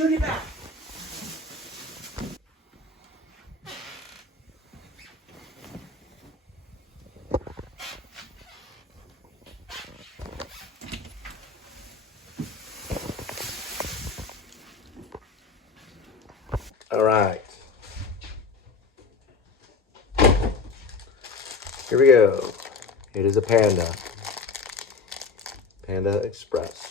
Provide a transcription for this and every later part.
Turn it back. All right. Here we go. It is a Panda. Panda Express.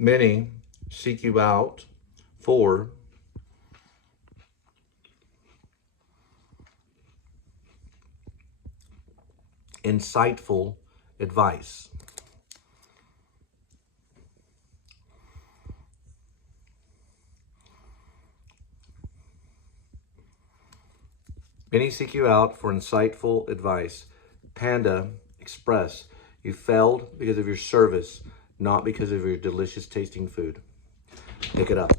Many seek you out for insightful advice. Many seek you out for insightful advice. Panda Express, you failed because of your service, not because of your delicious tasting food. Pick it up.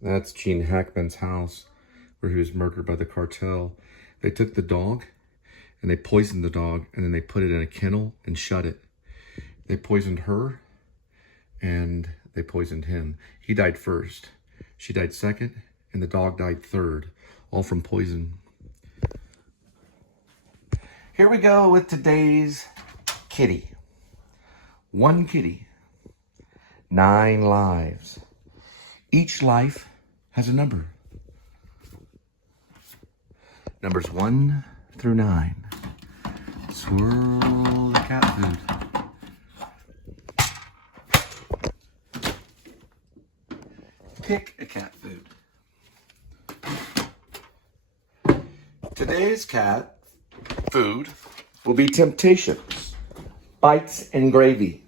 That's Gene Hackman's house where he was murdered by the cartel. They took the dog and they poisoned the dog and then they put it in a kennel and shut it. They poisoned her and they poisoned him. He died first. She died second and the dog died third, all from poison. Here we go with today's kitty. One kitty, 9 lives. Each life has a number. Numbers 1 through 9. Swirl the cat food. Pick a cat food. Today's cat food will be Temptations. Bites and gravy.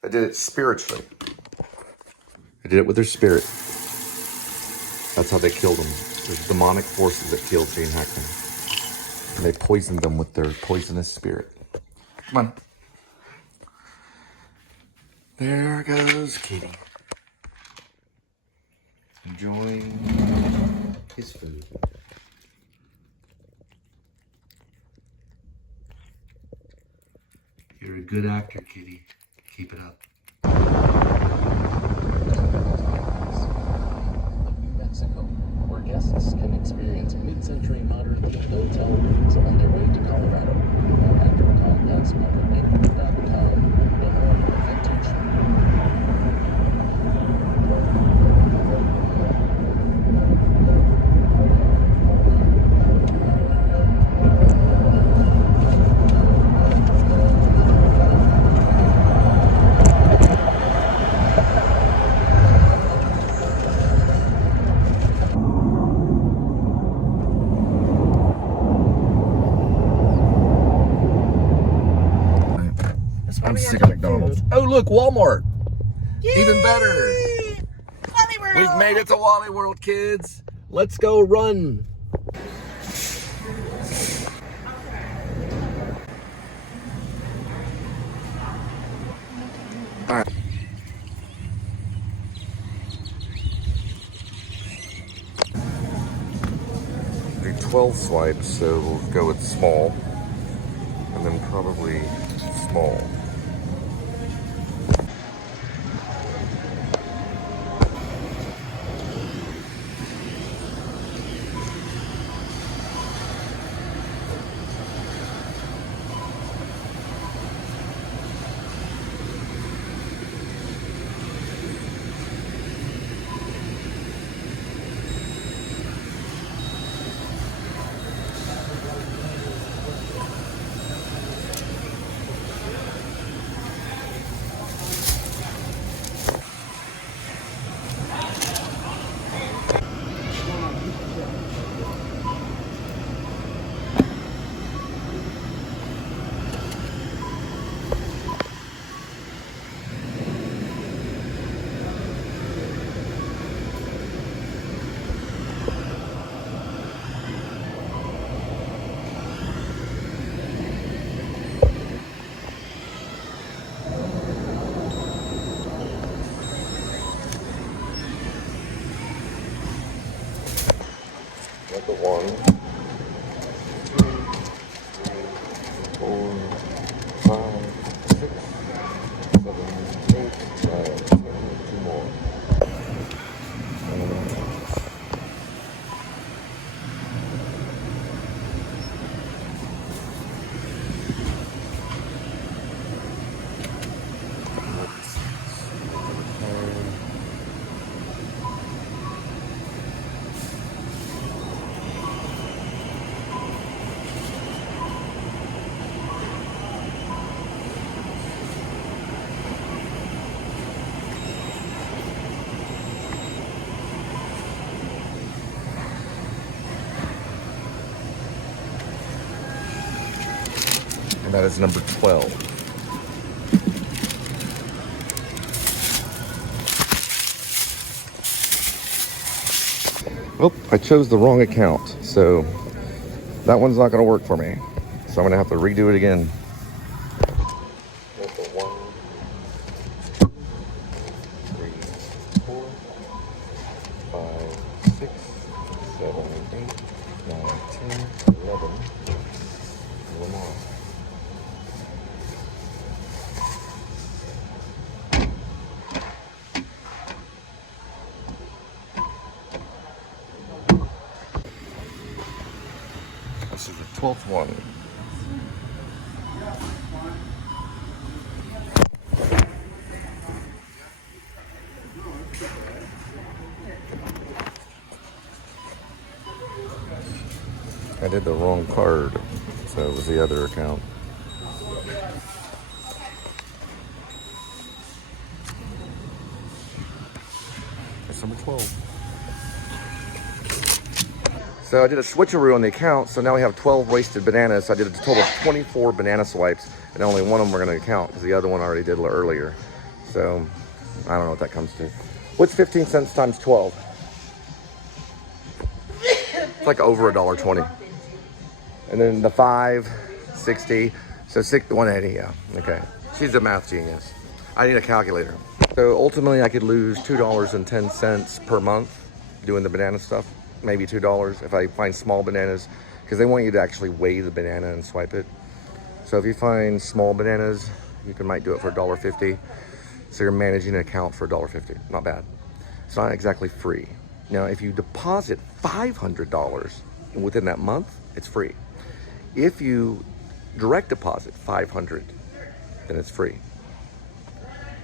I did it spiritually. I did it with their spirit. That's how they killed him. There's demonic forces that killed Gene Hackman. And they poisoned them with their poisonous spirit. Come on. There goes Kitty. Enjoying his food. You're a good actor, Kitty. Keep it up. New Mexico, where guests can experience mid-century modern themed hotel rooms on their way to Colorado. After a combat smuggler named about the town, the home of vintage. I'm sick of McDonald's. Oh, look, Walmart. Yay! Even better. Wally World. We've made it to Wally World, kids. Let's go run. All right. Do 12 swipes, so we'll go with small, and then probably small. The 1, 2, 3, 4, 5, 6, 7, 8, 9, 10, 2 more. And that is number 12. Oh, I chose the wrong account, so that one's not going to work for me. So I'm going to have to redo it again. That's a 1, 2, 3, 4, 5, 6, 7, 8, 9, 10, 11. One more. This is the 12th one. I did the wrong card, so it was the other account. That's number 12. So I did a switcheroo on the account, so now we have 12 wasted bananas. So I did a total of 24 banana swipes, and only one of them we're going to count because the other one I already did a little earlier. So I don't know what that comes to. What's 15 cents times 12? It's like over $1.20. And then the 5, 60, so 180, yeah, okay. She's a math genius. I need a calculator. So ultimately I could lose $2.10 per month doing the banana stuff. Maybe $2 if I find small bananas, because they want you to actually weigh the banana and swipe it. So if you find small bananas, might do it for $1.50. So you're managing an account for $1.50. Not bad. It's not exactly free. Now, if you deposit $500 within that month, it's free. If you direct deposit $500, then it's free.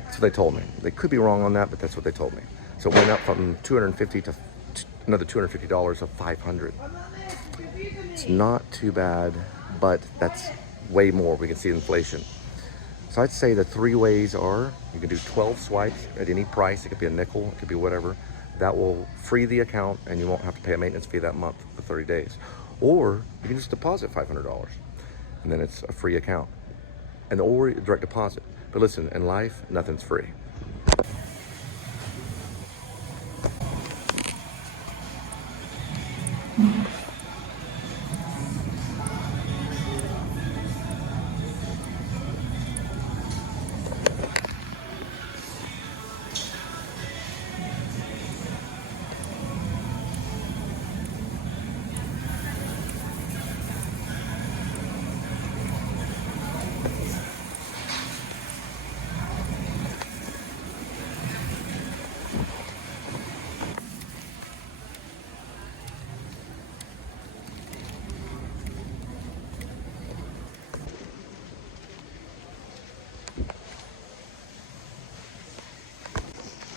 That's what they told me. They could be wrong on that, but that's what they told me. So it went up from $250 to another $250 of $500. It's not too bad, but that's way more. We can see inflation. So I'd say the 3 ways are, you can do 12 swipes at any price. It could be a nickel, it could be whatever. That will free the account and you won't have to pay a maintenance fee that month for 30 days. Or you can just deposit $500 and then it's a free account. Or direct deposit. But listen, in life, nothing's free.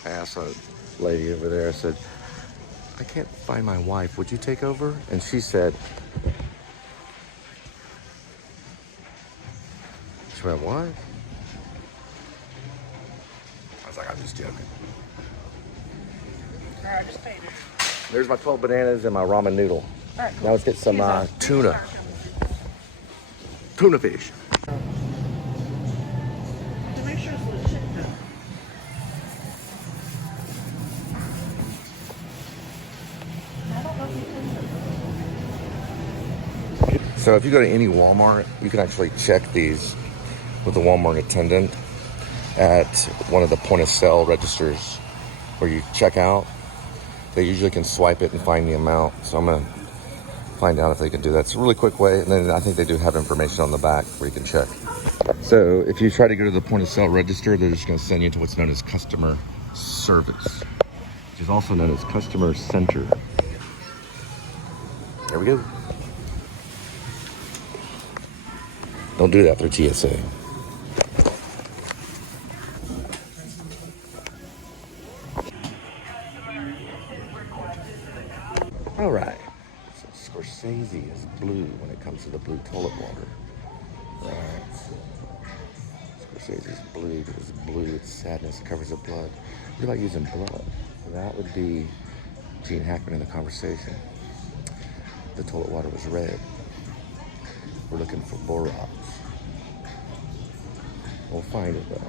I asked a lady over there, I said, I can't find my wife, would you take over? And she said, she went, what? I was like, I'm just joking. All right, just paid it. There's my 12 bananas and my ramen noodle. All right, Now let's get some tuna. Tuna fish. To make sure it's legit though. I don't know if you can. So if you go to any Walmart, you can actually check these with the Walmart attendant at one of the point of sale registers where you check out. They usually can swipe it and find the amount. So I'm gonna find out if they can do that. It's a really quick way, and then I think they do have information on the back where you can check. So if you try to go to the point of sale register, they're just going to send you to what's known as customer service, which is also known as customer center. There we go. Don't do that through TSA. All right. So Scorsese is blue when it comes to the blue toilet water. Right. Scorsese is blue because it's blue, it's sadness, it covers the blood. What about using blood? That would be Gene Hackman in the conversation. The toilet water was red. We're looking for borax. We'll find it though.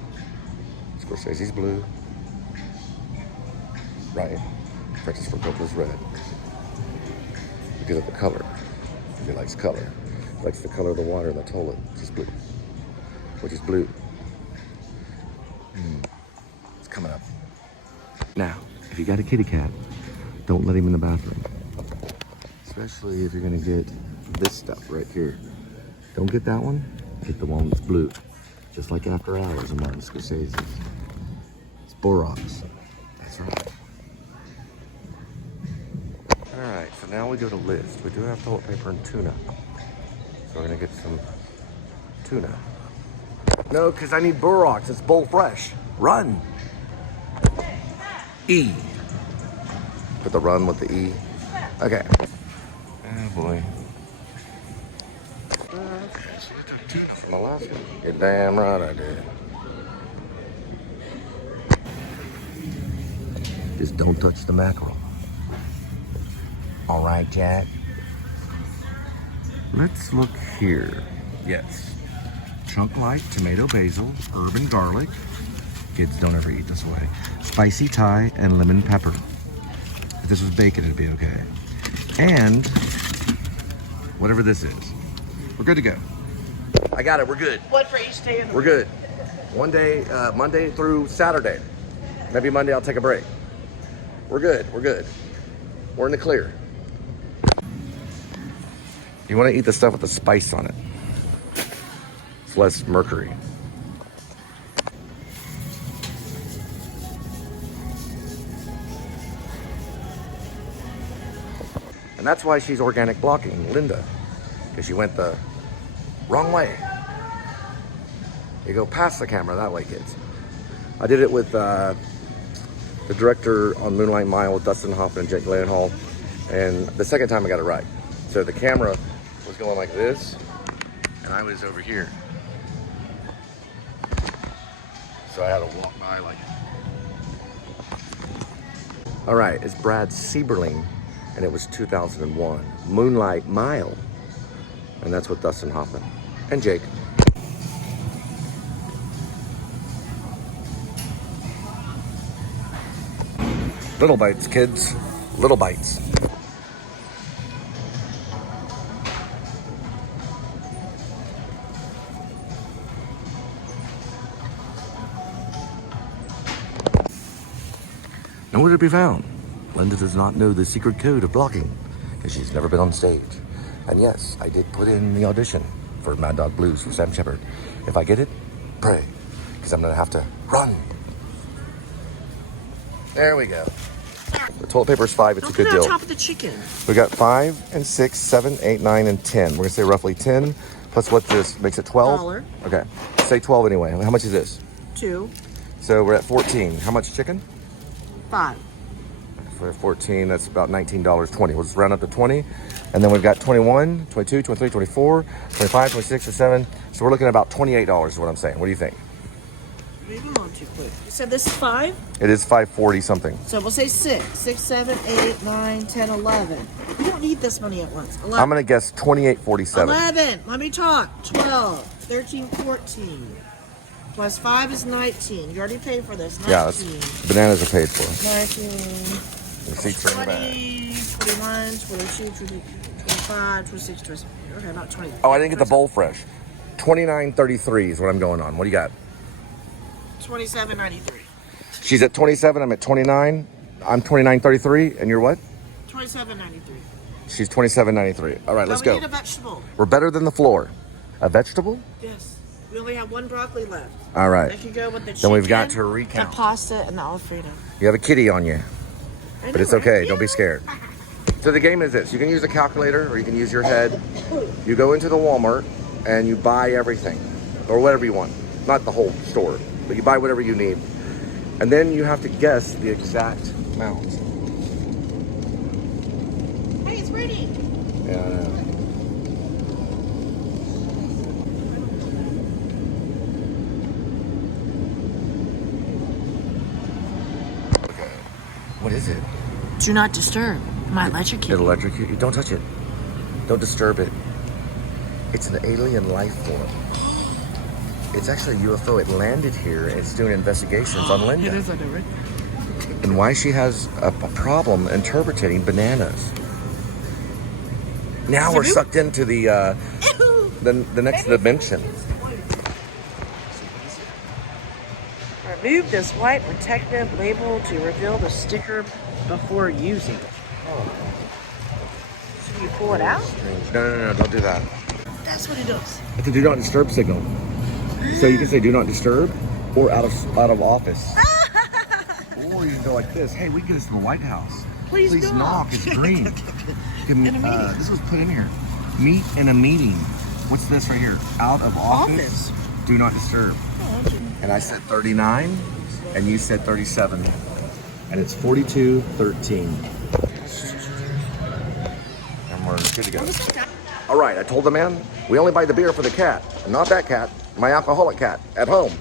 Scorsese's blue. Right. Francis Ford Coppola's red. Because of the color. He likes color. He likes the color of the water in the toilet, which is blue. Which is blue. It's coming up. Now, if you got a kitty cat, don't let him in the bathroom. Especially if you're gonna get this stuff right here. Don't get that one, get the one that's blue. Just like After Hours and Martin Scorsese's. It's borax. That's right. Alright, so now we go to list. We do have toilet paper and tuna. So we're gonna get some tuna. No, because I need borax. It's bowl fresh. Run. E. Put the run with the E. Okay. Oh boy. From Alaska. You're damn right I did. Just don't touch the mackerel. All right, Jack. Let's look here. Yes. Chunk light, tomato, basil, herb and garlic. Kids don't ever eat this way. Spicy Thai and lemon pepper. If this was bacon, it'd be okay. And whatever this is. We're good to go. I got it, we're good. What for each day of the We're good. One day, Monday through Saturday. Maybe Monday I'll take a break. We're good, we're good. We're in the clear. You want to eat the stuff with the spice on it. It's less mercury. And that's why she's organic blocking, Linda. Because she went the wrong way. You go past the camera that way, kids. I did it with the director on Moonlight Mile with Dustin Hoffman and Jake Gyllenhaal. And the second time I got it right. So the camera was going like this, and I was over here. So I had to walk by like it. All right, it's Brad Sieberling, and it was 2001. Moonlight Mile. And that's with Dustin Hoffman and Jake. Little bites, kids. Little bites. Nowhere to be found. Linda does not know the secret code of blocking because she's never been on stage. And yes, I did put in the audition for Mad Dog Blues for Sam Shepard. If I get it, pray, because I'm gonna have to run. There we go. The toilet paper is 5, it's a good deal. Don't put it on top of the chicken. We got 5 and 6, 7, 8, 9, and 10. We're gonna say roughly 10, plus what this makes it 12? $1. Okay, say 12 anyway. How much is this? 2. So we're at 14. How much chicken? 5. For 14, that's about $19.20. We'll just round up to 20. And then we've got 21, 22, 23, 24, 25, 26, 27. So we're looking at about $28 is what I'm saying. What do you think? Maybe on too quick. You said this is 5? It is 540 something. So we'll say 6. 6, 7, 8, 9, 10, 11. You don't need this money at once. 11. I'm going to guess 28.47. 11. Let me talk. 12, 13, 14. Plus 5 is 19. You already paid for this. 19. Yeah, that's, bananas are paid for. 19. Receipts are in the bag. 21, 22, 25, 26, 27. Okay, about 20. Oh, I didn't get the bowl fresh. 29.33 is what I'm going on. What do you got? 27.93. She's at 27. I'm at 29. I'm 29.33. And you're what? 27.93. She's $27.93. All right, let's We go. need a vegetable. We're better than the floor. A vegetable? Yes. We only have one broccoli left. All right. That could go with the chicken. Then we've got to the recount. pasta, and the Alfredo. You have a kitty on you, I but know, it's okay. right? Don't be scared. So the game is this. You can use a calculator or you can use your head. You go into the Walmart and you buy everything or whatever you want. Not the whole store, but you buy whatever you need. And then you have to guess the exact amount. Hey, it's ready. Yeah, I know. What is it? Do not disturb. It might electrocute. It'll electrocute you. Don't touch it. Don't disturb it. It's an alien life form. It's actually a UFO. It landed here and it's doing investigations on Linda. It is like a red. And why she has a problem interpreting bananas. Now we're sucked into the next dimension. Remove this white protective label to reveal the sticker before using it. So you pull it out? No, don't do that. That's what it does. It's a do not disturb signal. So you can say do not disturb or out of office. Or you can go like this. Hey, we get us to the White House. Please knock. It's green. This was put in here. Meet in a meeting. What's this right here? Out of office. Do not disturb. And I said 39, and you said 37. And it's 42.13. And we're good to go. All right, I told the man, we only buy the beer for the cat. Not that cat, my alcoholic cat at home.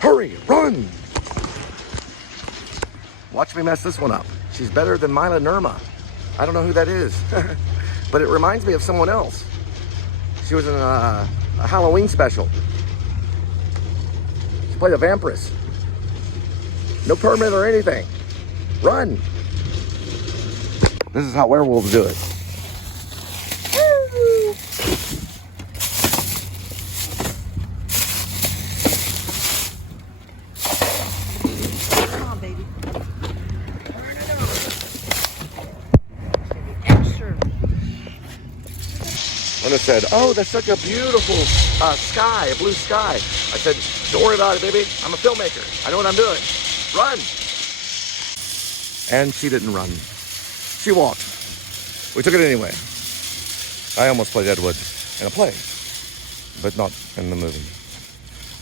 Hurry, run! Watch me mess this one up. She's better than Mila Nurma. I don't know who that is, but it reminds me of someone else. She was in a Halloween special. She played a vampiress. No permit or anything. Run! This is how werewolves do it. Come on, baby. Extra. Linda said, oh, that's such a beautiful sky, a blue sky. I said, don't worry about it, baby. I'm a filmmaker. I know what I'm doing. Run! And she didn't run. She walked. We took it anyway. I almost played Ed Wood in a play, but not in the movie.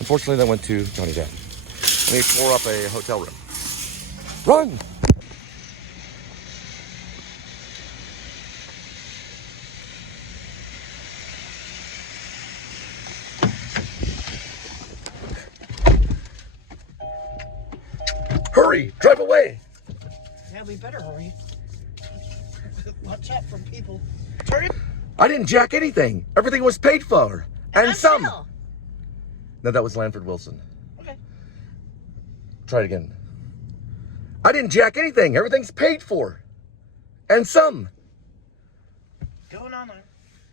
Unfortunately, that went to Johnny Depp. And he tore up a hotel room. Run! Hurry! Drive away! Yeah, we better hurry. Watch out for people. Turn it. I didn't jack anything. Everything was paid for. And some. Still. No, that was Lanford Wilson. Okay. Try it again. I didn't jack anything. Everything's paid for. And some. Going on there.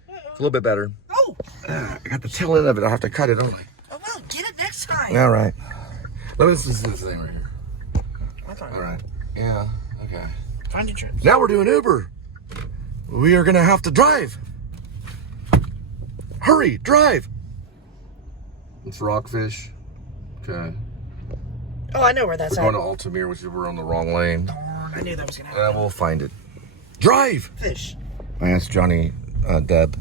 It's a little bit better. Oh! I got the tail end of it. I'll have to cut it, don't I? Oh, well, get it next time. All right. Let me listen to this thing right here. That's all All right. Yeah, okay. Find your trips. Now we're doing Uber. We are going to have to drive. Hurry, drive. It's Rockfish. Okay. Oh, I know where that's We're at. going to Altamere, which we're on the wrong lane. I knew that was going to happen. We'll find it. Drive! Fish. I asked Johnny Deb,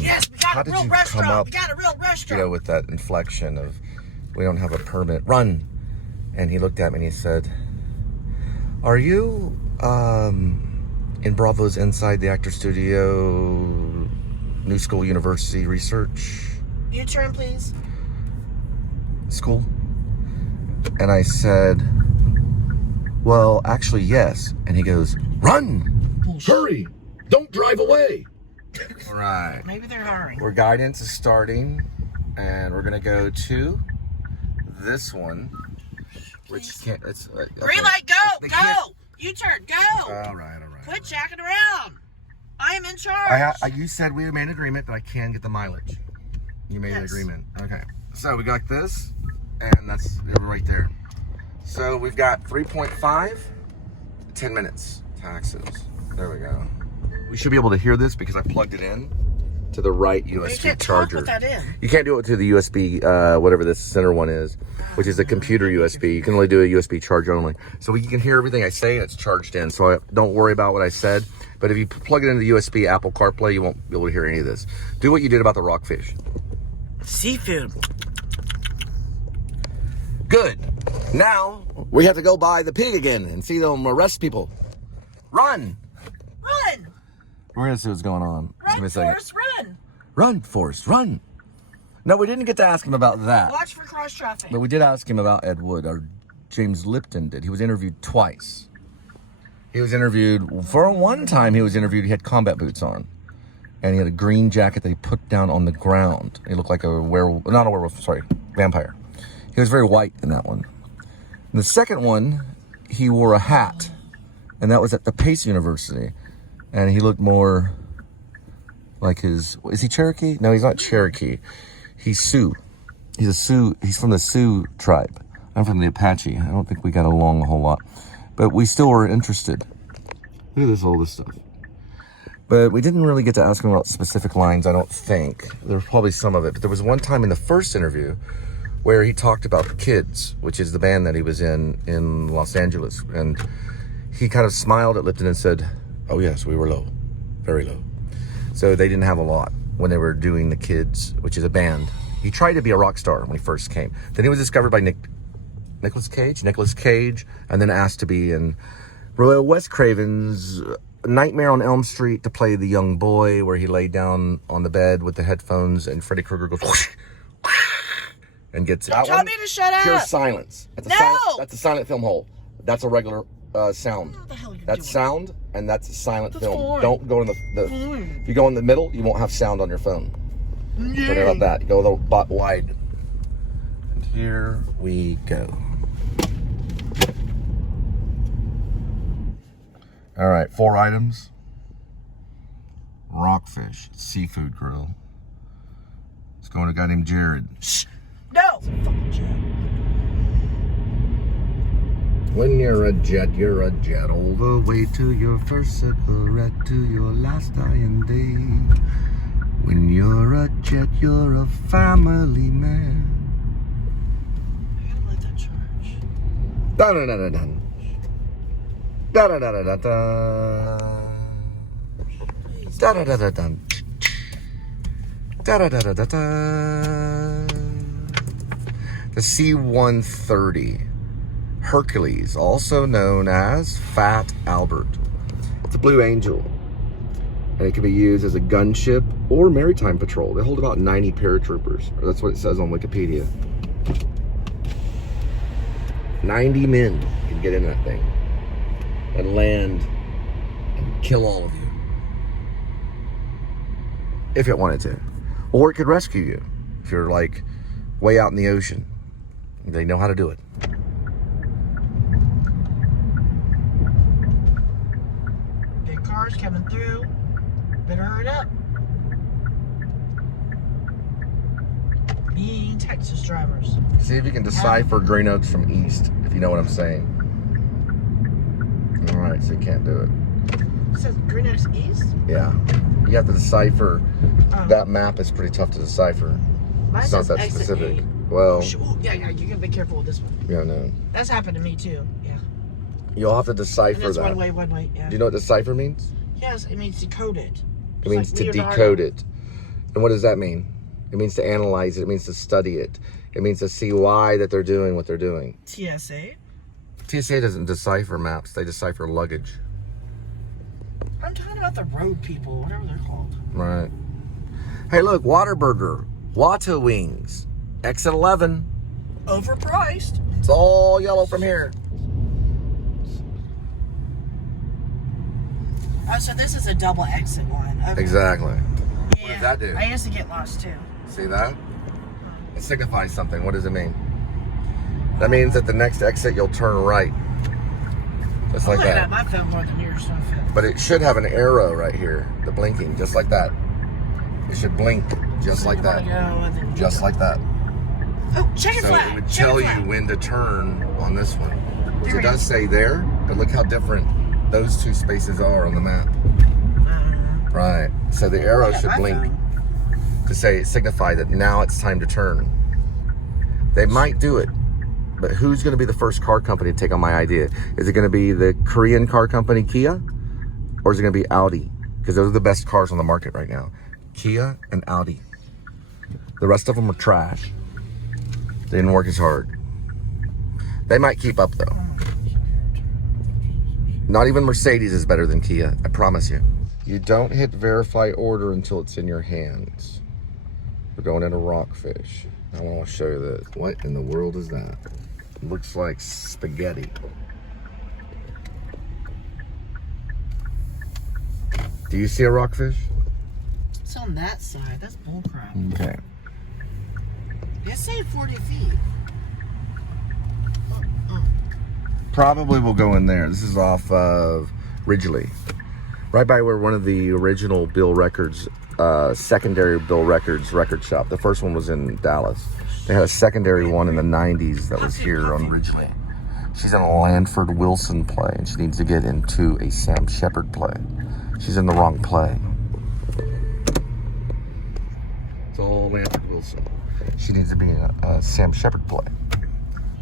Yes, we how got a did real you restaurant. come up, We got a real you restaurant. know, with that inflection of, we don't have a permit, run. And he looked at me and he said, are you in Bravo's Inside the Actor Studio New School University Research U-turn, please. School? And I said, well, actually, yes. And he goes, run! Hurry! Don't drive away! All right. Maybe they're hiring. We're guidance is starting, and we're gonna go to this one, which can't. It's Green light, go! They Go! can't- U-turn, go! All right. Quit jacking around. I am in charge. You said we made an agreement that I can get the mileage. You made an Yes. agreement. Okay. So we got this, and that's right there. So we've got 3.5, 10 minutes taxes. There we go. We should be able to hear this because I plugged it in to the right USB You can't charger. talk with that in. You can't do it to the USB, whatever this center one is, which is a computer USB. You can only do a USB charge only. So you can hear everything I say and it's charged in. So don't worry about what I said. But if you plug it into the USB Apple CarPlay, you won't be able to hear any of this. Do what you did about the rockfish. Seafood. Good. Now we have to go buy the pig again and see them arrest people. Run! Run! We're gonna see what's going on. Just give me Run, a second. Forrest, run! Run, Forrest, run! No, we didn't get to ask him about that. Watch for cross traffic. But we did ask him about Ed Wood, or James Lipton did. He was interviewed twice. He was interviewed, for one time he was interviewed, he had combat boots on. And he had a green jacket that he put down on the ground. He looked like a werewolf, not a werewolf, sorry, vampire. He was very white in that one. In the second one, he wore a hat. And that was at the Pace University. And he looked more like his, is he Cherokee? No, he's not Cherokee. He's Sioux. He's a Sioux, he's from the Sioux tribe. I'm from the Apache. I don't think we got along a whole lot. But we still were interested. Look at this, all this stuff. But we didn't really get to ask him about specific lines, I don't think. There was probably some of it. But there was one time in the first interview where he talked about the Kids, which is the band that he was in Los Angeles. And he kind of smiled at Lipton and said, oh yes, we were low, very low. So they didn't have a lot when they were doing the Kids, which is a band. He tried to be a rock star when he first came. Then he was discovered by Nicolas Cage, and then asked to be in Wes Craven's Nightmare on Elm Street to play the young boy, where he laid down on the bed with the headphones and Freddy Krueger goes whoosh, and gets it. Tell me to shut up. Pure silence. That's that's a silent film hole. That's a regular sound. What the hell are you That's doing? sound, and that's a silent film. fine. Don't go in the if you go in the middle, you won't have sound on your phone. Forget about that. You go the butt wide. And here we go. All right, 4 items. Rockfish, seafood grill. It's going to a guy named Jared. Shh. No. Fucking jet. When you're a jet all the way to your first cigarette, to your last dying day. When you're a jet, you're a family man. I gotta let that charge. Dun-dun-dun-dun-dun. Da-da-da-da-da-da. Da-da-da-da-dun. Da-da-da-da-da-da. The C-130. Hercules, also known as Fat Albert. It's a Blue Angel. And it can be used as a gunship or maritime patrol. They hold about 90 paratroopers. Or that's what it says on Wikipedia. 90 men can get in that thing and land and kill all of you. If it wanted to. Or it could rescue you if you're like way out in the ocean. They know how to do it. Big cars coming through. Better hurry up. Mean Texas drivers. See if you can decipher Green Oaks from east, if you know what I'm saying. All right, so you can't do it. It says Green Oaks East? Yeah. You have to decipher. That map is pretty tough to decipher. Mine It's not says that exit specific. 8. Well, Ooh, yeah, you gotta be careful with this one. yeah, no. That's happened to me too. Yeah. You'll have to And decipher it's that. one way. Yeah. Do you know what decipher means? Yes, it means decoded. It means to decode it. And what does that mean? It means to analyze it. It means to study it. It means to see why that they're doing what they're doing. TSA. TSA doesn't decipher maps. They decipher luggage. I'm talking about the road people, whatever they're called. Right. Hey, look, Whataburger, Wata Wings, exit 11. Overpriced. It's all yellow from here. Oh, so this is a double exit one. Okay. Exactly. Yeah. What does that do? I used to get lost too. See that? It signifies something. What does it mean? That means at the next exit, you'll turn right. Just like I'm looking that. at my phone more than yours, so I feel. But it should have an arrow right here, the blinking, just like that. It should blink just like that. Just like that. Oh, check it So flat. it would check tell it you flat. when to turn on this one. There So we it go. does say there, but look how different those two spaces are on the map. Right. So the arrow should blink to signify that now it's time to turn. They might do it, but who's going to be the first car company to take on my idea? Is it going to be the Korean car company Kia, or is it going to be Audi? Because those are the best cars on the market right now. Kia and Audi. The rest of them are trash. They didn't work as hard. They might keep up though. Not even Mercedes is better than Kia, I promise you. You don't hit verify order until it's in your hands. We're going into Rockfish. I want to show you this. What in the world is that? It looks like spaghetti. Do you see a rockfish? It's on that side. That's bullcrap. Okay. It said 40 feet. Probably will go in there. This is off of Ridgely. Right by where one of the original Bill Records, secondary Bill Records record shop. The first one was in Dallas. They had a secondary one in the 90s that was here on Ridgely. She's in a Lanford Wilson play, and she needs to get into a Sam Shepard play. She's in the wrong play. It's all Lanford Wilson. She needs to be in a Sam Shepard play.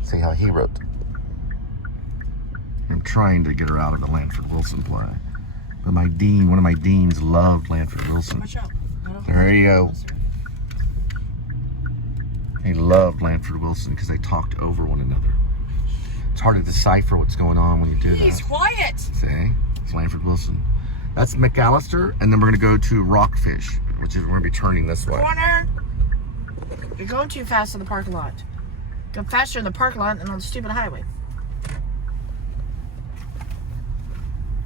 See how he wrote. I'm trying to get her out of the Lanford Wilson play. But my dean, one of my deans loved Lanford Wilson. Watch out. There you go. He loved Lanford Wilson because they talked over one another. It's hard to decipher what's going on when you do that. He's quiet. See? It's Lanford Wilson. That's McAllister, and then we're going to go to Rockfish, which is we're going to be turning this way. Corner. You're going too fast in the parking lot. Go faster in the parking lot and on the stupid highway.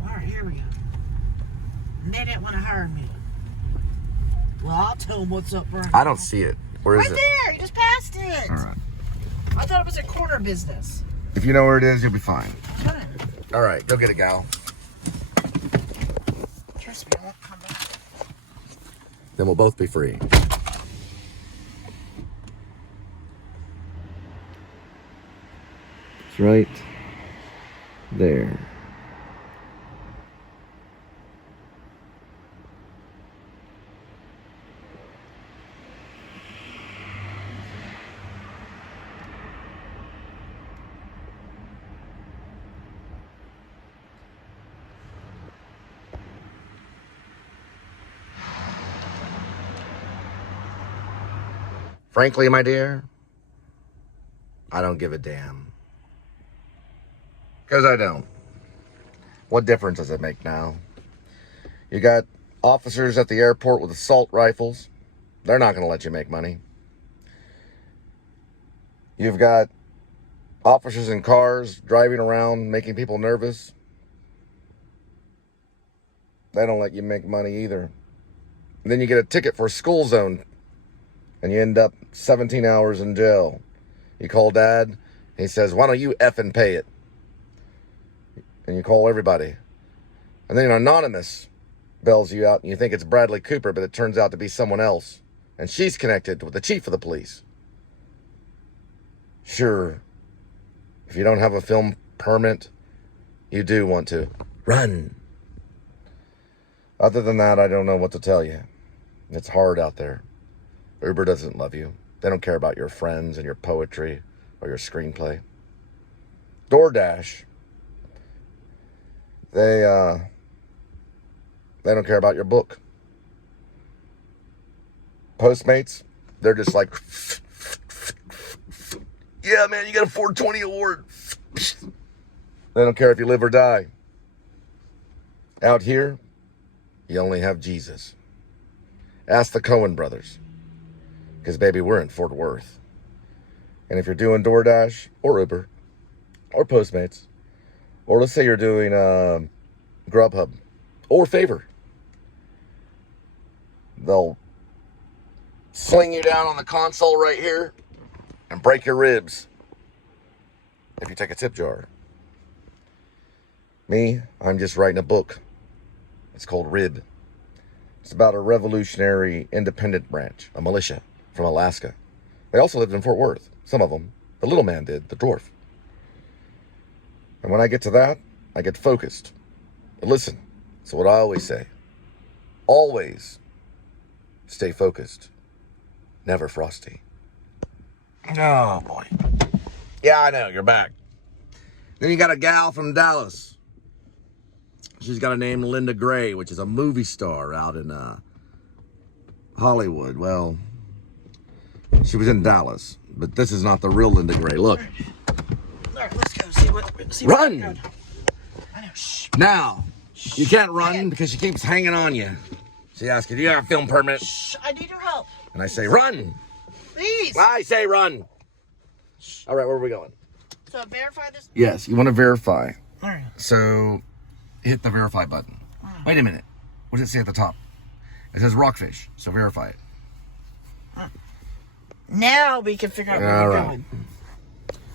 Alright, here we go. And they didn't want to hire me. Well, I'll tell them what's up right I don't see it. Where is right it? there. You just passed it. All right. I thought it was a corner business. If you know where it is, you'll be fine. Fine. All right, go get it, gal. Trust me, I won't come back. Then we'll both be free. It's right there. Frankly, my dear, I don't give a damn. Because I don't. What difference does it make now? You got officers at the airport with assault rifles. They're not going to let you make money. You've got officers in cars driving around making people nervous. They don't let you make money either. And then you get a ticket for a school zone and you end up 17 hours in jail. You call dad, he says, why don't you effing pay it? And you call everybody. And then an anonymous bails you out and you think it's Bradley Cooper, but it turns out to be someone else. And she's connected with the chief of the police. Sure, if you don't have a film permit, you do want to run. Other than that, I don't know what to tell you. It's hard out there. Uber doesn't love you. They don't care about your friends and your poetry or your screenplay. DoorDash, they don't care about your book. Postmates, they're just like, yeah, man, you got a 420 award. They don't care if you live or die. Out here, you only have Jesus. Ask the Coen brothers. Because, baby, we're in Fort Worth. And if you're doing DoorDash or Uber or Postmates, or let's say you're doing Grubhub or Favor, they'll sling you down on the console right here and break your ribs if you take a tip jar. Me, I'm just writing a book. It's called Rib. It's about a revolutionary independent branch, a militia from Alaska. They also lived in Fort Worth. Some of them. The little man did, the dwarf. And when I get to that, I get focused. But listen, it's what I always say. Always stay focused. Never frosty. Oh, boy. Yeah, I know, you're back. Then you got a gal from Dallas. She's got a name, Linda Gray, which is a movie star out in Hollywood. Well, she was in Dallas, but this is not the real Linda Gray. Look. All right, let's go. See what Run! I know. Shh. Now, you can't run because she keeps hanging on you. She asks you, do you have a film permit? Shh. I need your help. And I say, run! Please. I say run! All right, where are we going? So verify this? Yes, you want to verify. All right. So, hit the verify button. Wait a minute. What does it say at the top? It says rockfish, so verify it. Now we can figure out where we're going.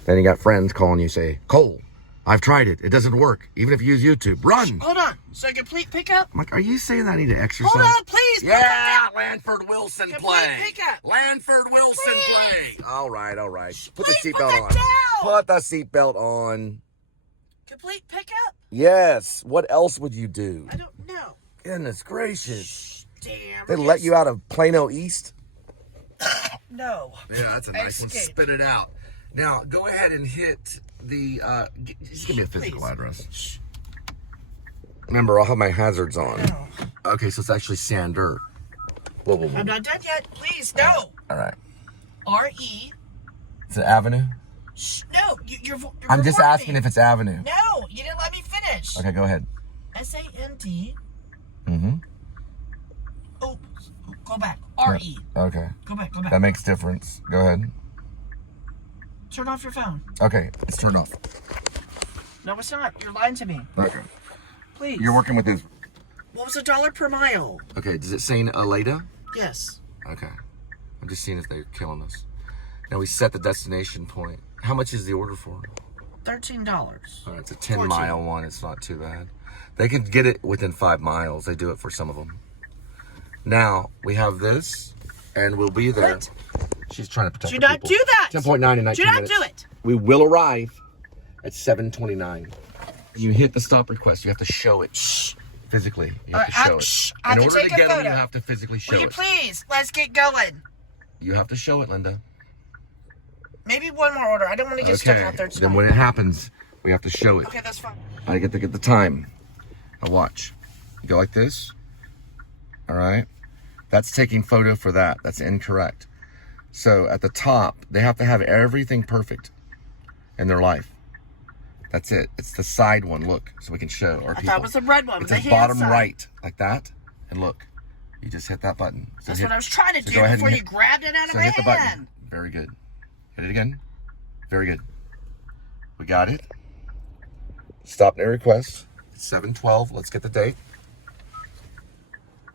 Then you got friends calling you, say, Cole, I've tried it. It doesn't work. Even if you use YouTube. Run! Hold on. So complete pickup? I'm like, are you saying I need to exercise? Hold on, please. Yeah, Lanford Wilson Complete play. pickup. Lanford Wilson Please. play. All right. Put the Please, seatbelt put on. that down. Put the seatbelt on. Complete pickup? Yes. What else would you do? I don't know. Goodness gracious. Damn. They let you out of Plano East? No. Yeah, that's a nice one. Escape. Spit it out. Now, go ahead and hit the, just give me a physical Please. address. Remember, I'll have my hazards on. No. Okay, so it's actually Sander. Whoa. I'm not done yet. Please, no. All right. R-E. Is it Avenue? Shh, no. You're I'm just recording asking me. if it's Avenue. No, you didn't let me finish. Okay, go ahead. S-A-N-D. Mm-hmm. Oh, go back. R-E. Okay. Go back. That makes difference. Go ahead. Turn off your phone. Okay, it's turned off. No, it's not. You're lying to me. Okay. Please. You're working with this. What was $1 per mile? Okay, does it say Aleda? Yes. Okay. I'm just seeing if they're killing us. Now we set the destination point. How much is the order for? $13. All right, it's a 10 14. mile one. It's not too bad. They can get it within 5 miles. They do it for some of them. Now we have this, and we'll be there. What? She's trying to protect Do the not people. do that. 10.9 in 19 Do not minutes. do it. We will arrive at 7:29. You hit the stop request. You have to show it physically. You have to show it. I have In to order take to a get them, photo. you have to physically show Will you it. please? Let's get going. You have to show it, Linda. Maybe one more order. I don't want to get stuck out there tonight. Then when it happens, we have to show it. Okay, that's fine. I get to get the time. Now watch. You go like this. All right. That's taking photo for that. That's incorrect. So at the top, they have to have everything perfect in their life. That's it. It's the side one. Look, so we can show our I people. thought it was the red one. It's the the hand bottom side. right, like that. And look, you just hit that button. So That's what I was trying to do go ahead before and you grabbed it out of So my hit the button. hand. Very good. Hit it again. Very good. We got it. Stop new request. It's 7:12. Let's get the date.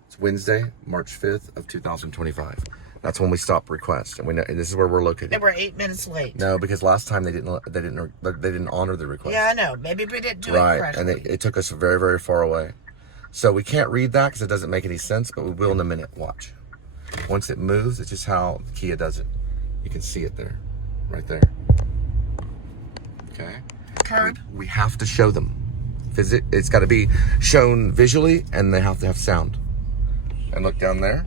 It's Wednesday, March 5th of 2025. That's when we stop request, and we know and this is where we're located. And we're 8 minutes late. No, because last time they didn't honor the request. Yeah, I know. Maybe we didn't do it Right, correctly. and it took us very, very far away. So we can't read that because it doesn't make any sense, but we will in a minute. Watch. Once it moves, it's just how Kia does it. You can see it there, right there. Okay. Curb. We have to show them. It's got to be shown visually, and they have to have sound. And look down there.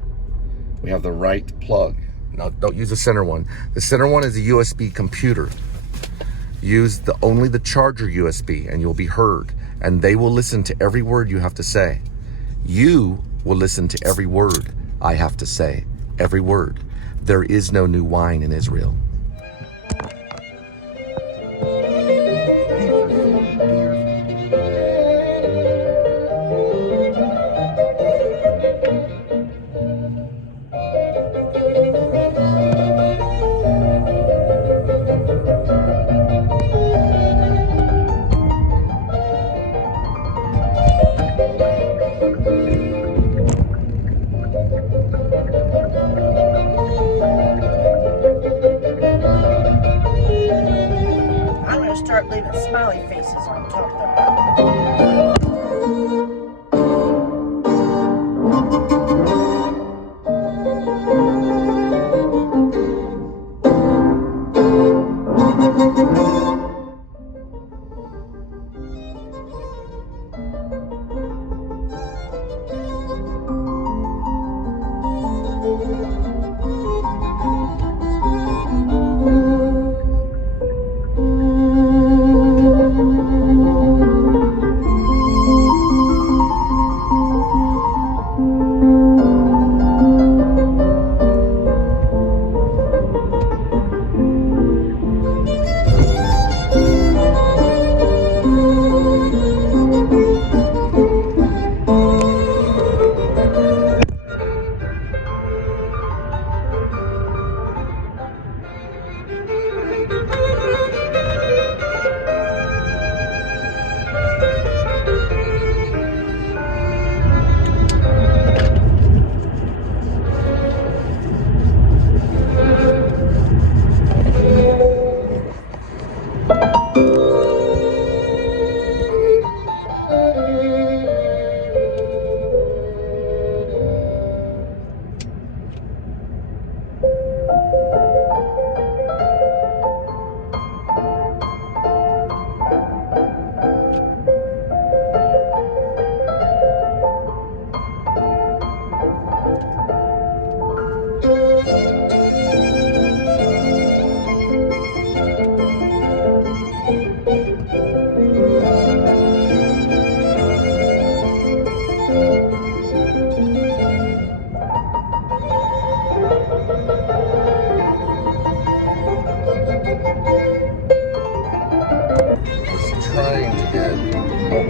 We have the right plug. Now, don't use the center one. The center one is a USB computer. Use only the charger USB, and you'll be heard. And they will listen to every word you have to say. You will listen to every word I have to say. Every word. There is no new wine in Israel. I'm going to start leaving smiley faces on top of them.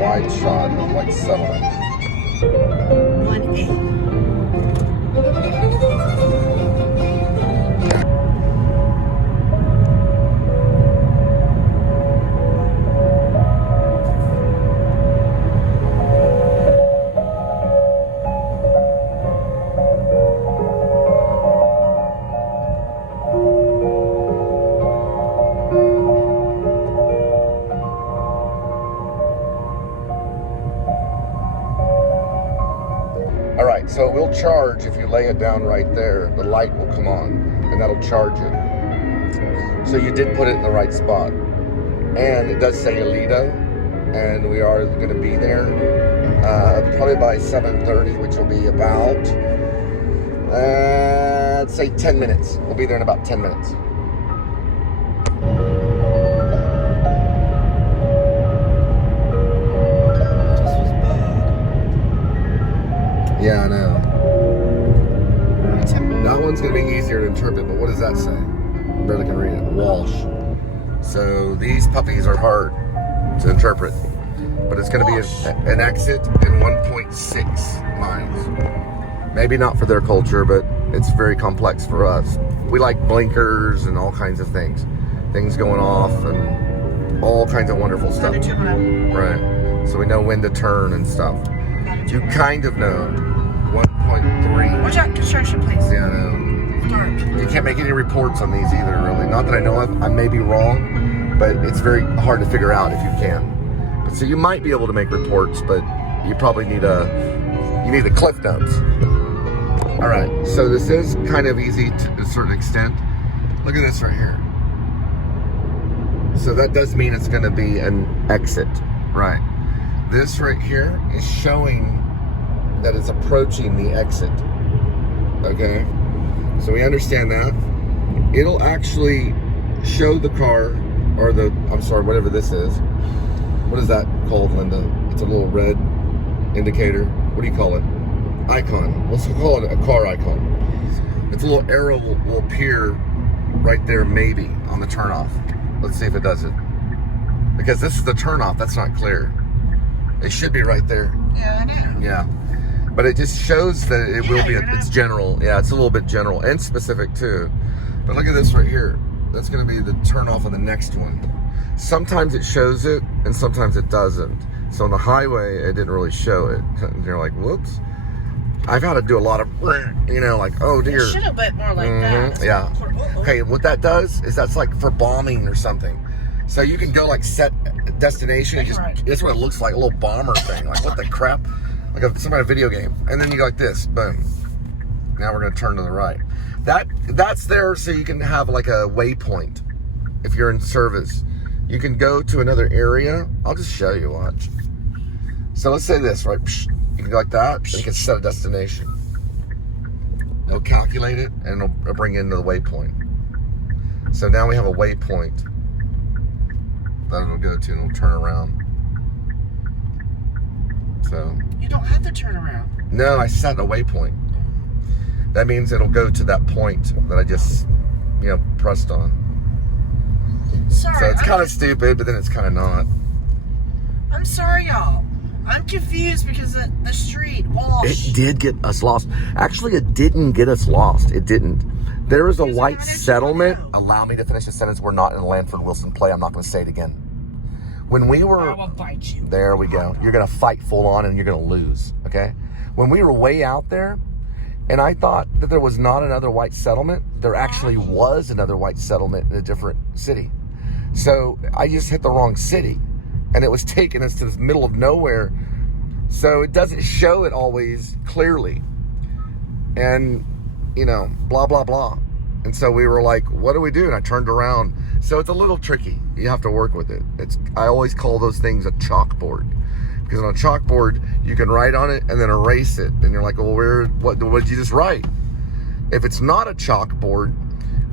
wide shot of white settlement. 1A. All right, so it will charge if you lay it down right there. The light will come on, and that'll charge it. So you did put it in the right spot. And it does say Aledo, and we are going to be there probably by 7:30, which will be about, let's say 10 minutes. We'll be there in about 10 minutes. Yeah, I know. That one's going to be easier to interpret, but what does that say? I barely can read it. Walsh. So these puppies are hard to interpret, but it's going to be an exit in 1.6 miles. Maybe not for their culture, but it's very complex for us. We like blinkers and all kinds of things. Things going off and all kinds of wonderful stuff. Right. So we know when to turn and stuff. You kind of know. 1.3. Watch out, construction, please. Yeah, I know. Dark. You can't make any reports on these either, really. Not that I know of. I may be wrong, but it's very hard to figure out if you can. But so you might be able to make reports, but you probably need the cliff notes. All right, so this is kind of easy to a certain extent. Look at this right here. So that does mean it's going to be an exit, right? This right here is showing that it's approaching the exit. Okay, so we understand that. It'll actually show the car, or whatever this is. What is that called, Linda? It's a little red indicator. What do you call it? Icon. Let's call it a car icon. It's a little arrow will appear right there, maybe on the turnoff. Let's see if it does it. Because this is the turnoff. That's not clear. It should be right there. Yeah, I know. Yeah. But it just shows that it will be, it's general. Yeah, it's a little bit general and specific too. But look at this right here. That's going to be the turn off of the next one. Sometimes it shows it and sometimes it doesn't. So on the highway, it didn't really show it. And you're like, whoops. I've had to do a lot of, like, oh dear. It should have been more like that. Yeah. Okay, what that does is that's like for bombing or something. So you can go like set destination. That's what it looks like, a little bomber thing. Like, what the crap? Like some kind of video game. And then you go like this, boom. Now we're going to turn to the right. That's there so you can have like a waypoint. If you're in service, you can go to another area. I'll just show you, watch. So let's say this, right? You can go like that, and you can set a destination. It'll calculate it, and it'll bring you into the waypoint. So now we have a waypoint that it'll go to, and it'll turn around. So You don't have to turn around. no, I set a waypoint. That means it'll go to that point that I just, pressed on. Sorry. So it's kind of stupid, but then it's kind of not. I'm sorry, y'all. I'm confused because the street, Walsh. It did get us lost. Actually, it didn't get us lost. It didn't. There is a white settlement. Allow me to finish the sentence. We're not in a Lanford Wilson play. I'm not going to say it again. When we were... I will bite you. There we go. You're going to fight full on and you're going to lose, okay? When we were way out there, and I thought that there was not another white settlement, there actually was another white settlement in a different city. So I just hit the wrong city. And it was taking us to the middle of nowhere. So it doesn't show it always clearly. And, blah, blah, blah. And so we were like, what do we do? And I turned around. So it's a little tricky. You have to work with it. I always call those things a chalkboard. Because on a chalkboard, you can write on it and then erase it. And you're like, well, what did you just write? If it's not a chalkboard,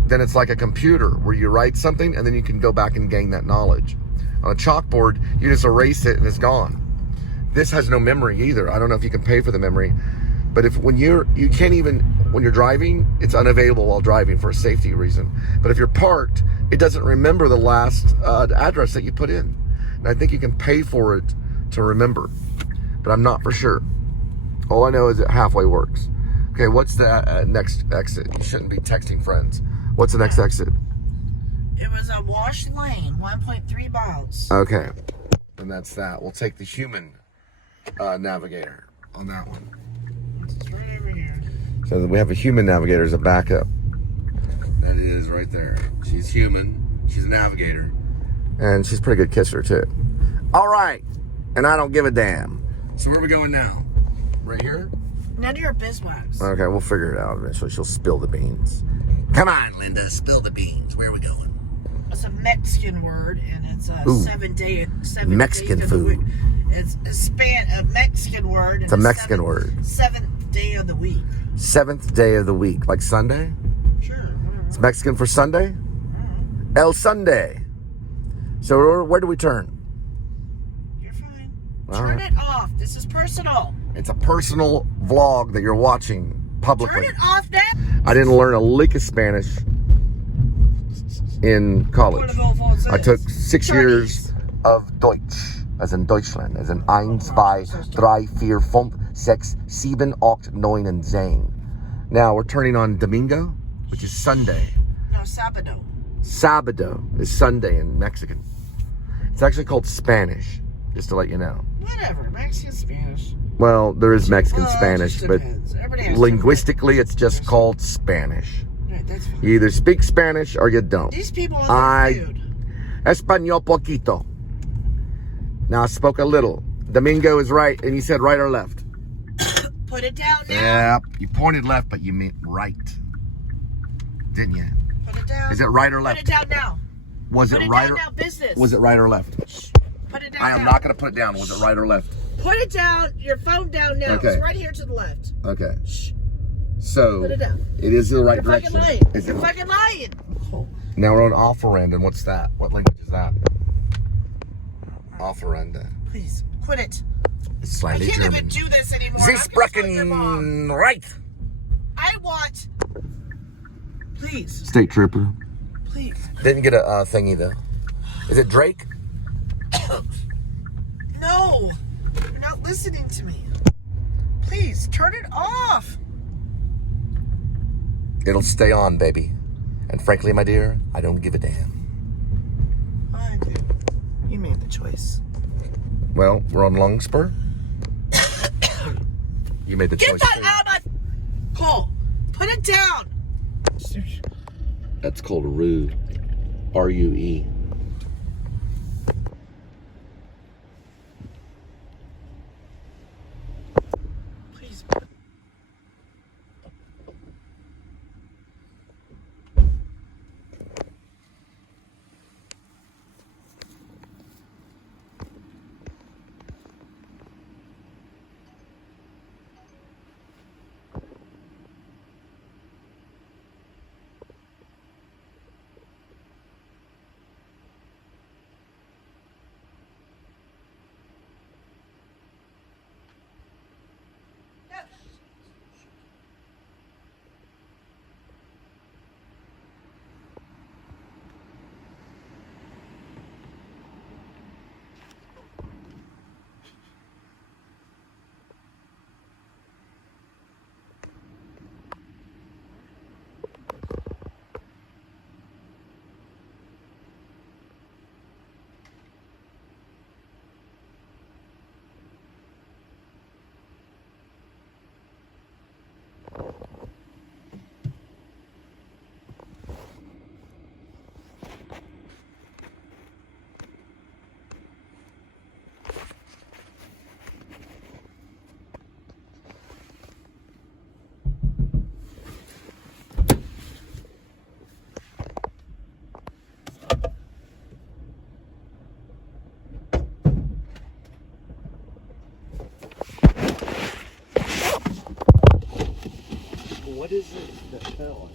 then it's like a computer where you write something and then you can go back and gain that knowledge. On a chalkboard, you just erase it and it's gone. This has no memory either. I don't know if you can pay for the memory, but when you're driving, it's unavailable while driving for a safety reason. But if you're parked, it doesn't remember the last address that you put in. And I think you can pay for it to remember, but I'm not for sure. All I know is it halfway works. Okay, what's the next exit? You shouldn't be texting friends. What's the next exit? It was a wash lane, 1.3 miles. Okay, and that's that. We'll take the human navigator on that one. It's right over here. So we have a human navigator as a backup. That is right there. She's human. She's a navigator. And she's a pretty good kisser, too. All right. And I don't give a damn. So where are we going now? Right here? None of your beeswax. Okay, we'll figure it out eventually. She'll spill the beans. Come on, Linda. Spill the beans. Where are we going? It's a Mexican word, and it's a Ooh. 7 Mexican days of the food. week. It's a Mexican word. It's a Mexican word. 7th day of the week. 7th day of the week. Like Sunday? Sure. Whatever. It's Mexican for Sunday? El Sunday. So where do we turn? You're fine. All Turn right. it off. This is personal. It's a personal vlog that you're watching publicly. Turn it off now. I didn't learn a lick of Spanish in college. I took 6 years of Deutsch, as in Deutschland, as in 1, 2, 3, 4, 5, 6, 7, 8, 9, and 10. Now we're turning on Domingo, which is Sunday. No, Sabado. Sabado is Sunday in Mexican. It's actually called Spanish, just to let you know. Whatever. Mexican, Spanish. Well, there is Mexican Well, it Spanish, just but depends. Everybody has linguistically it's just called Spanish. Right, that's fine. You either speak Spanish or you don't. These people I- are food. Español poquito. Now I spoke a little. Domingo is right, and you said right or left? Put it down now. Yeah, you pointed left, but you meant right. Didn't you? Put it down. Is it right or Put left? it down now. Was Put it it right down or now, business. was it right or left? Put it down I am now. not going to put it down. Was it right or left? Put it down. Your phone down now. Okay. It's right here to the left. Okay. Shh. So Put it down. it is the right You're direction. fucking lying. Is You're it? fucking lying. Oh. Now we're on Offerenda, and what's that? What language is that? Offerenda. Please, quit it. It's I slightly can't German. even do this anymore. Sie I'm gonna tell your mom. sprechen right. I want. Please, State trooper. please. Didn't get a thingy though. Is it Drake? No, you're not listening to me. Please, turn it off. It'll stay on, baby. And frankly, my dear, I don't give a damn. I do. You made the choice. Well, we're on Longspur. You made the Get choice. that too. out of my. Cole, put it down. That's called rude. R-U-E. Please. What is it that fell?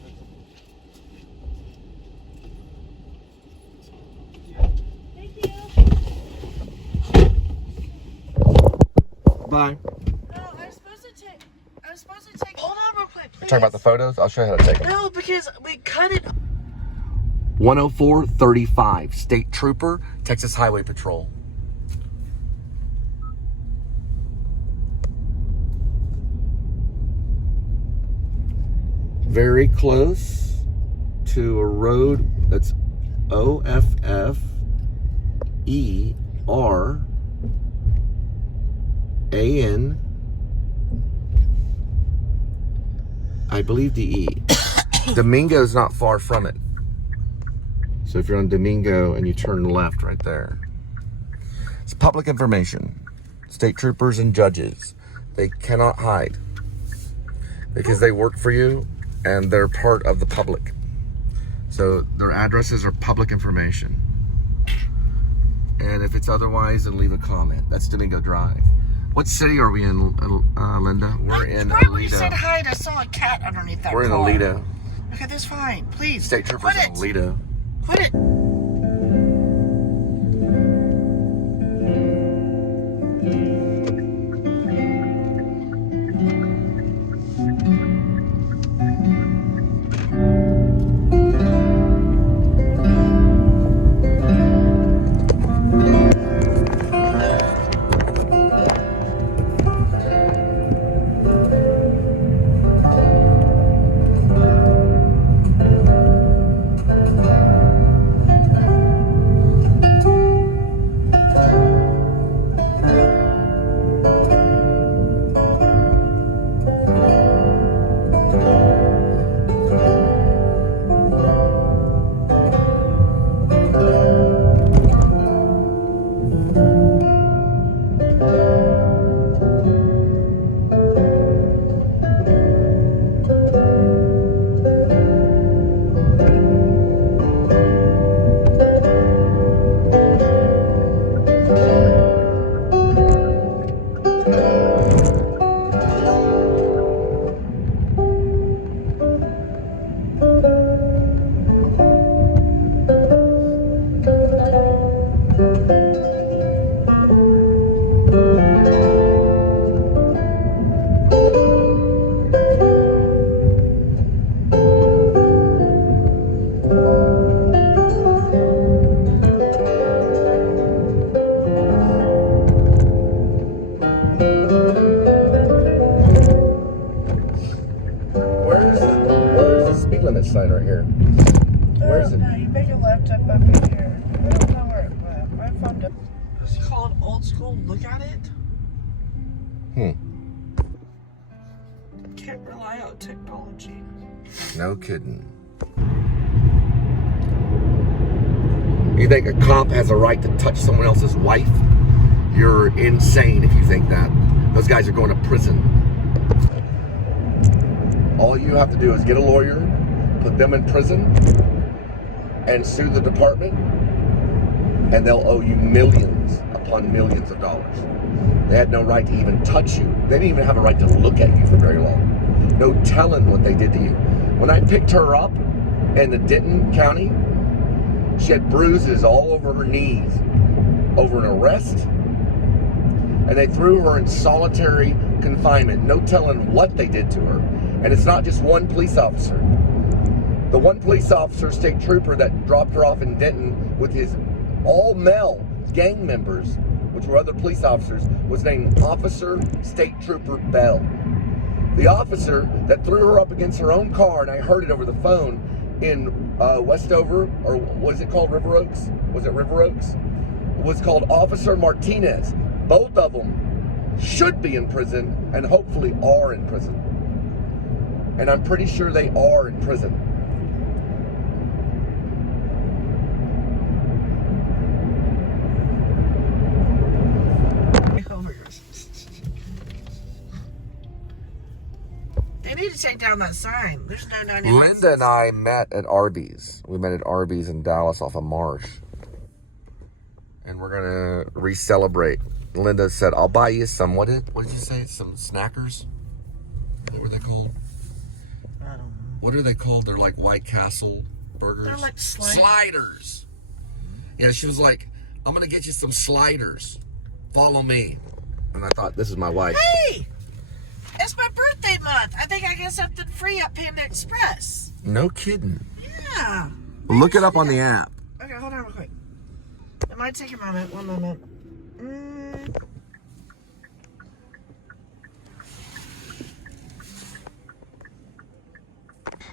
Thank you. Bye. No, I was supposed to take. Hold on, real quick. Please. Talking about the photos? I'll show you how to take them. No, because we cut it. 10435, State Trooper, Texas Highway Patrol. very close to a road that's OFFERAN, I believe DE. Domingo's not far from it. So if you're on Domingo and you turn left right there. It's public information. State troopers and judges, they cannot hide because they work for you and they're part of the public. So their addresses are public information. And if it's otherwise, then leave a comment. That's Domingo Drive. What city are we in, Linda? We're in Probably Alito. said hi and I saw a cat underneath that We're in car. Alito. Okay, that's fine. Please. State troopers in Alito. Quit it. Sign right here. Where is it? No, you make a left up here. I don't know where it went. I found it. It's called Old School. Look at it. Can't rely on technology. No kidding. You think a cop has a right to touch someone else's wife? You're insane if you think that. Those guys are going to prison. All you have to do is get a lawyer, put them in prison, and sue the department, and they'll owe you millions upon millions of dollars. They had no right to even touch you. They didn't even have a right to look at you for very long. No telling what they did to you. When I picked her up in the Denton County, she had bruises all over her knees over an arrest, and they threw her in solitary confinement. No telling what they did to her. And it's not just one police officer. The one police officer, state trooper, that dropped her off in Denton with his all-male gang members, which were other police officers, was named Officer State Trooper Bell. The officer that threw her up against her own car, and I heard it over the phone in Westover, or was it called River Oaks? Was it River Oaks? Was called Officer Martinez. Both of them should be in prison, and hopefully are in prison. And I'm pretty sure they are in prison. They need to take down that sign. There's no 99 Linda and I met at Arby's. We met at Arby's in Dallas off of Marsh. And we're going to re-celebrate. Linda said, I'll buy you some, what did you say? Some snackers? What were they called? I don't know. What are they called? They're like White Castle burgers. They're like sliders. Yeah, she was like, I'm going to get you some sliders. Follow me. And I thought, this is my wife. Hey! It's my birthday month. I think I get something free at Panda Express. No kidding. Yeah. Well, look it up on the app. Okay, hold on real quick. It might take a moment. One moment.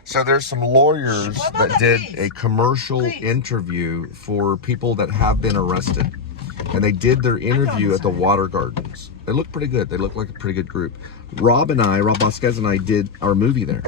So there's some lawyers that did a commercial interview for people that have been arrested. And they did their interview at the Water Gardens. They look pretty good. They look like a pretty good group. Rob Vasquez and I did our movie there.